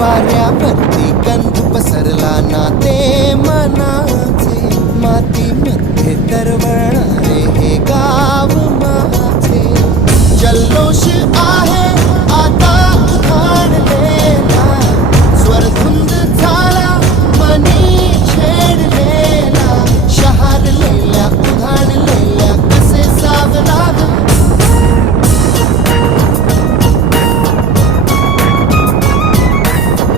वाऱ्यावरती गंध पसरला ना ते मनाचे, मातीमध्ये दरवळणारे